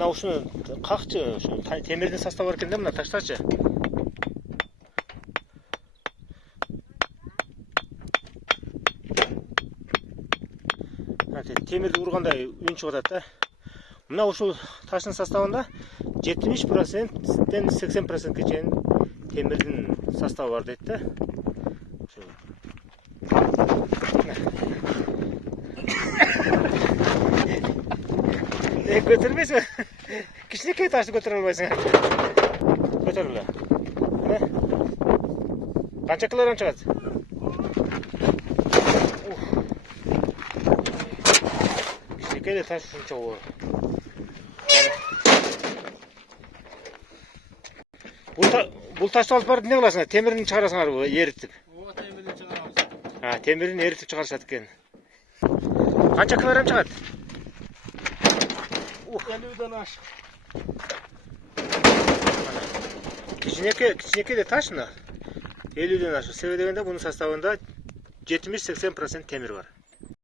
Мына ушуну какчы, ушу темирдин составы бар экен да, мына таштачы. Темирди ургандай үн чыгып атат да. Мына ушул таштын составында 70%тен 80%ке чейин темирдин составы бар дейт да. Көтөрбөйсүң? Кичинекей ташты көтөрө албайсың. Көтөр эле. Канча килограмм чыгат? Кичинекей эле таш ушунча болот. Бул ташты алып барып эмне кыласыңар? Темирин чыгарасыңарбы, эритип? Ооба, темирин чыгарабыз. Темирин эритип чыгарышат экен. Канча килограмм чыгат? 50ден ашык. Кичинекей эле таш мына. 50ден ашык. Себеби дегенде бунун составында 70-80% темир бар.